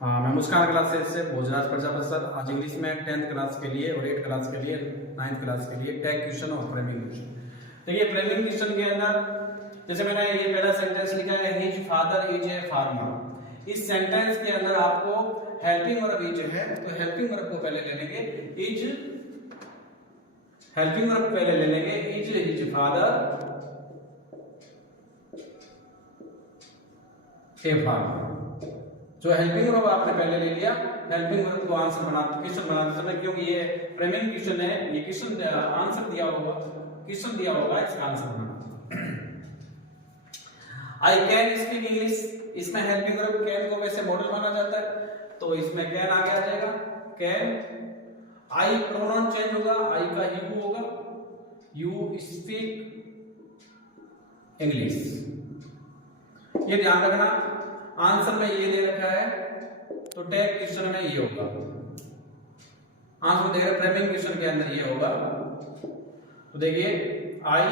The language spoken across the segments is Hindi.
नमस्कार क्लासेस से भोजराज प्रजापति सर। आज इंग्लिश में 10th क्लास के लिए और 8th क्लास के लिए 9th क्लास के लिए टैग क्वेश्चन और फ्रेमिंग क्वेश्चन। देखिए फ्रेमिंग क्वेश्चन के अंदर जैसे मैंने ये पहला सेंटेंस लिखा है, his father is a farmer. इस सेंटेंस के अंदर आपको हेल्पिंग वर्ब इज है, तो हेल्पिंग वर्ब को पहले ले लेंगे, इज हेल्पिंग वर्ब पहले ले लेंगे, is his father a farmer. जो हेल्पिंग वर्ब आपने पहले ले लिया, हेल्पिंग वर्ब को आंसर बनाते क्वेश्चन बनाते समय, क्योंकि ये फ्रेमिंग क्वेश्चन है, ये क्वेश्चन आंसर दिया होगा, क्वेश्चन दिया होगा, इसका answer banana. I can speak English, इसमें हेल्पिंग वर्ब कैन को वैसे मॉडल माना जाता है, तो इसमें कैन आगे आ जाएगा, कैन। आई प्रोनाउन चेंज होगा, आई का यू होगा, यू स्पीक इंग्लिश। ये ध्यान रखना, आंसर में ये दे रखा है तो टैग क्वेश्चन में ये होगा, आंसर दे रहे फ्रेमिंग क्वेश्चन के अंदर ये होगा। तो देखिए आई,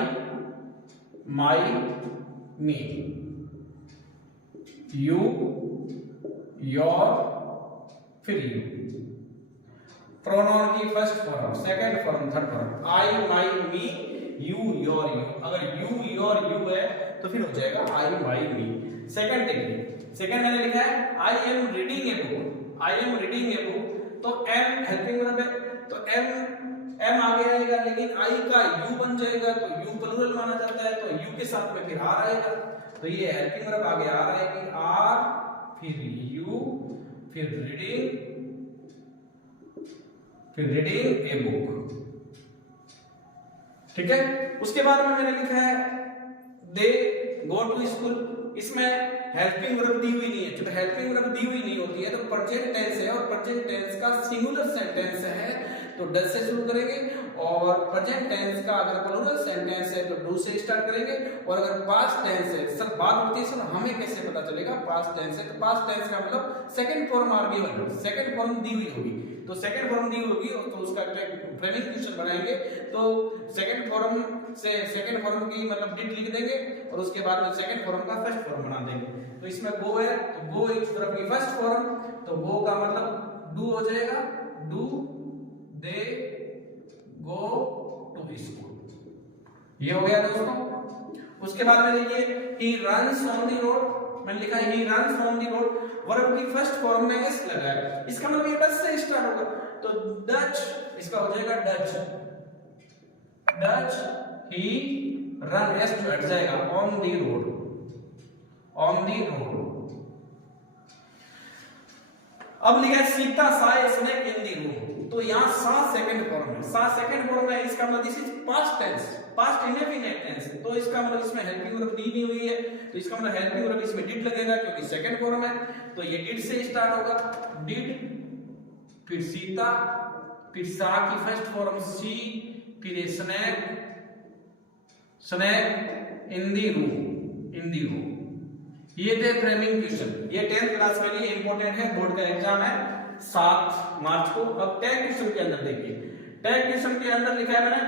माई, मी, यू, योर, फिर यू। प्रोनाउन की first form, second form, third form, I, my, me, you, your, you. अगर यू, योर, यू है तो फिर हो जाएगा आई, माई, मी। सेकंड देखिए, सेकंड मैंने लिखा है I am reading a book, I am reading a book, तो एम हेल्पिंग वर्ब है, तो एम आगे आएगा, लेकिन आई का यू बन जाएगा, तो यू प्लूरल माना जाता है, तो यू के साथ में फिर आर आएगा, तो ये हेल्पिंग वर्ब आगे आर आएगी, आर फिर यू फिर रीडिंग ए बुक। ठीक है, उसके बाद में मैंने लिखा है दे गो टू स्कूल। इसमें हेल्पिंग वर्ब दी हुई नहीं है, जब हेल्पिंग वर्ब दी हुई नहीं होती है तो प्रेजेंट टेंस है, और प्रेजेंट टेंस का सिंगुलर सेंटेंस है तो डज से शुरू करेंगे, और प्रेजेंट टेंस का अगर प्लूरल सेंटेंस है तो डू से स्टार्ट करेंगे, और अगर पास्ट टेंस है, सर बात होती है सर हमें कैसे पता चलेगा पास्ट टेंस है, तो पास्ट टेंस का मतलब second form are given, second form दी हुई होगी, तो सेकंड फॉर्म दी होगी तो उसका फ्रेमिंग क्वेश्चन बनाएंगे, तो सेकंड फॉर्म से सेकंड फॉर्म की मतलब डिड लिख देंगे, और उसके बाद में सेकंड फॉर्म का फर्स्ट फॉर्म बना देंगे। तो इसमें गो है, तो गो इस तरफ की फर्स्ट फॉर्म, तो गो का मतलब डू हो जाएगा, do they go to school. ये हो गया दोस्तों। उसके बाद में देखिए he runs on the road, मैंने लिखा है he runs on the road, verb की फर्स्ट फॉर्म में एस लगा है, इसका मतलब ये डच से स्टार्ट होगा, तो डच इसका हो जाएगा डच, डच ही रन, एस जो हट जाएगा, on the road, on the road. अब लिखा है सीता सा स्नेक इन दी रूम, तो यहां सा सेकंड फॉर्म है, सा सेकंड फॉर्म है, इसका मतलब this is past tense, past indefinite tense, तो इसका मतलब इसमें हेल्पिंग वर्ब दी नहीं हुई है, तो इसका मतलब हेल्पिंग वर्ब इसमें डिड लगेगा क्योंकि सेकंड फॉर्म है, तो ये डिड से स्टार्ट होगा, डिड फिर सीता फिर सा की फर्स्ट फॉर्म सी, फिर snake, snake in the room, in the room. ये थे फ्रेमिंग क्वेश्चन, ये 10th क्लास के लिए इंपॉर्टेंट है, बोर्ड का एग्जाम है 7 मार्च को। अब टैग क्वेश्चन के अंदर देखिए, टैग क्वेश्चन के अंदर लिखा है मैंने,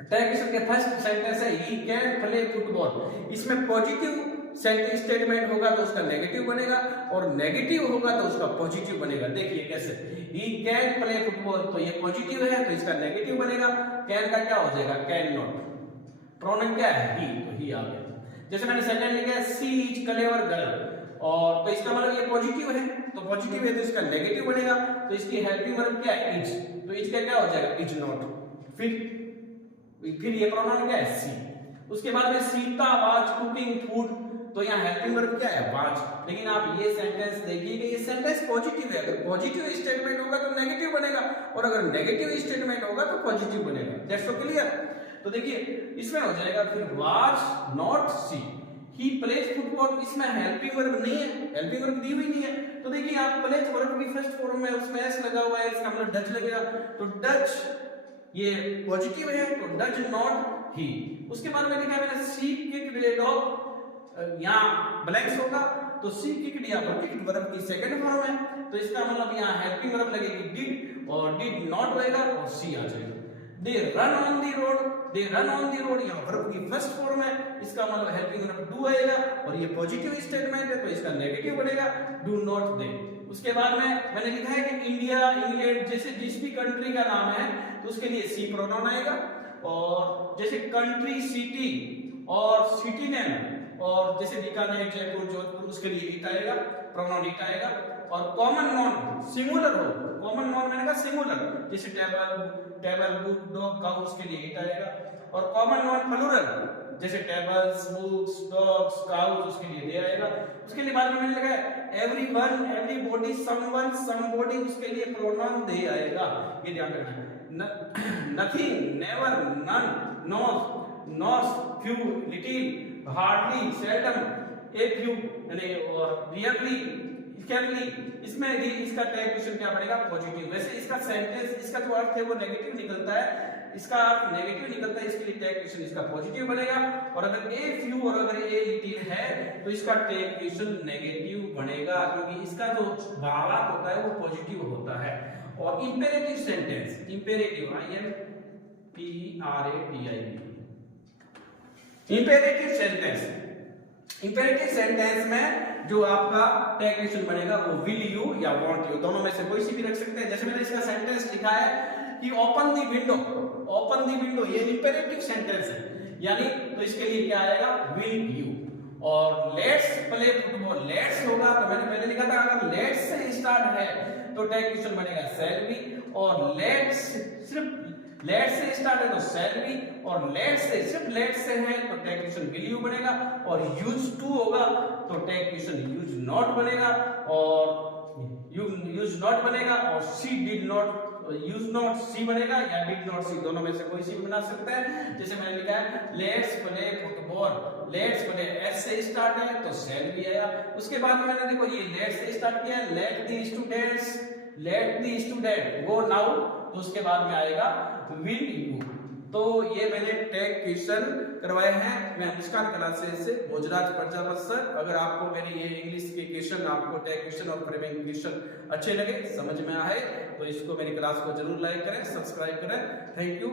टैग क्वेश्चन के फर्स्ट सेंटेंस है ही कैन प्ले फुटबॉल। इसमें पॉजिटिव स्टेटमेंट होगा तो उसका नेगेटिव बनेगा, और नेगेटिव होगा तो उसका पॉजिटिव बनेगा। देखिए कैसे, ही कैन प्ले फुटबॉल, तो ये पॉजिटिव है तो इसका नेगेटिव बनेगा, कैन का क्या हो जाएगा, कैन नॉट। प्रोनाउन क्या है, ही, तो ही आ गया। जैसे मैंने सेकंड लिखा है सी इज क्लेवर गर्ल, और तो इसका मतलब ये पॉजिटिव है, तो पॉजिटिव है तो इसका नेगेटिव बनेगा, तो इसकी हेल्पिंग वर्ब क्या है, इज, तो इज का क्या हो जाएगा, इज नॉट। फिर ये प्रोनाउन क्या है, सी। उसके बाद में सीता वाज कुकिंग फूड, तो यहाँ हेल्पिंग वर्ब क्या है, वाज। लेकिन आप ये सेंटेंस देखिए, ये सेंटेंस पॉजिटिव है, अगर पॉजिटिव स्टेटमेंट होगा तो नेगेटिव बनेगा, और अगर नेगेटिव स्टेटमेंट होगा तो पॉजिटिव बनेगा। That's so clear. तो देखिए इसमें हो जाएगा फिर was not see, he plays football, इसमें हेल्पिंग वर्ब नहीं है, हेल्पिंग वर्ब दी हुई नहीं है, तो देखिए आप प्लेज वर्ब की फर्स्ट फॉर्म में उसमें एस लगा हुआ है, इसका मतलब डच लगेगा, तो डच ये पॉजिटिव है तो डच नॉट ही। उसके बाद में लिखा है मैंने सी किक्ड ए डॉग, यहाँ ब्लैंक्स होगा, तो सी किक्ड या किक्ड वर्ब की सेकंड फॉर्म है, तो इसका मतलब यहाँ हेल्पिंग वर्ब लगेगी डिड, और डिड नॉट होएगा और सी आ जाएगा। They run on the road, they run on the road, यहाँ वर्ब की फर्स्ट फॉर्म है, इसका मतलब हेल्पिंग वर्ब डू आएगा, और ये पॉजिटिव स्टेटमेंट है तो इसका नेगेटिव बनेगा डू नॉट दे। उसके बाद में मैंने लिखा है कि इंडिया, इंग्लैंड जैसे जिस भी कंट्री का नाम है तो उसके लिए सी प्रोनाउन आएगा, और जैसे कंट्री, सिटी और सिटी नेम, और जैसे बीकानेर, जयपुर, जोधपुर उसके लिए इट आएगा, प्रोनाउन इट आएगा। और कॉमन नाउन सिंगुलर हो, कॉमन नाउन मैंने कहा सिंगुलर, जैसे टेबल, बुक, डॉग, काउ उसके लिए इट आएगा। और कॉमन नाउन प्लूरल जैसे टेबल्स, बुक्स, डॉग्स, काउस उसके लिए दे आएगा। उसके लिए बाद में मैंने लिखा है एवरीवन, एवरीबॉडी, समवन, समबॉडी उसके लिए प्रोनाउन दे आएगा, ये ध्यान रखना है। Nothing, never, none, not, not, few, little, hardly, seldom, a few यानी और रियरली, स्कैरली, इसमें भी इसका टैग क्वेश्चन क्या बनेगा पॉजिटिव। वैसे इसका सेंटेंस, इसका जो अर्थ है वो नेगेटिव निकलता है, इसका अर्थ नेगेटिव निकलता है, इसके लिए टैग क्वेश्चन इसका पॉजिटिव बनेगा। और अगर ए फ्यू और अगर ए लिटिल है तो इसका टैग क्वेश्चन नेगेटिव बनेगा, क्योंकि इसका जो भावार्थ होता है वो पॉजिटिव होता है। और imperative sentence, imperative IMPERATIV, imperative sentence, imperative sentence में जो आपका टैग क्वेश्चन बनेगा वो विल यू या वांट यू, दोनों में से कोई सी भी रख सकते हैं। जैसे मैंने इसका सेंटेंस लिखा है कि open the window, open the window, ये इंपेरेटिव सेंटेंस है, यानी तो इसके लिए क्या आएगा विल यू। और लेट्स प्ले फुटबॉल, लेट्स होगा तो मैंने पहले लिखा था अगर लेट्स से स्टार्ट है तो टैग क्वेश्चन बनेगा शैल बी, और लेट्स सिर्फ लेट्स से स्टार्ट है तो शैल बी, और लेट्स से सिर्फ लेट्स से है तो टैग क्वेश्चन विल यू बनेगा, और यूज टू होगा तो टैग क्वेश्चन यूज नॉट बनेगा, और यूज नॉट बनेगा, और सी डिड नॉट, यूज नॉट सी बनेगा, या डिड नॉट सी, दोनों में से कोई सी भी बना सकते हैं। जैसे मैंने लिखा है let's play football, let's play S से स्टार्ट है तो शैल भी आया। उसके बाद में मैंने देखो ये लेट्स से स्टार्ट किया है, let the student go now, तो उसके बाद में आएगा विल यू। तो ये मैंने टैग क्वेश्चन करवाए हैं, मैं मुस्कान क्लासेस से भोजराज प्रजापत सर। अगर आपको मेरे ये इंग्लिश के क्वेश्चन, आपको टैग क्वेश्चन और फ्रेमिंग क्वेश्चन अच्छे लगे, समझ में आए, तो इसको मेरी क्लास को जरूर लाइक करें, सब्सक्राइब करें। Thank you.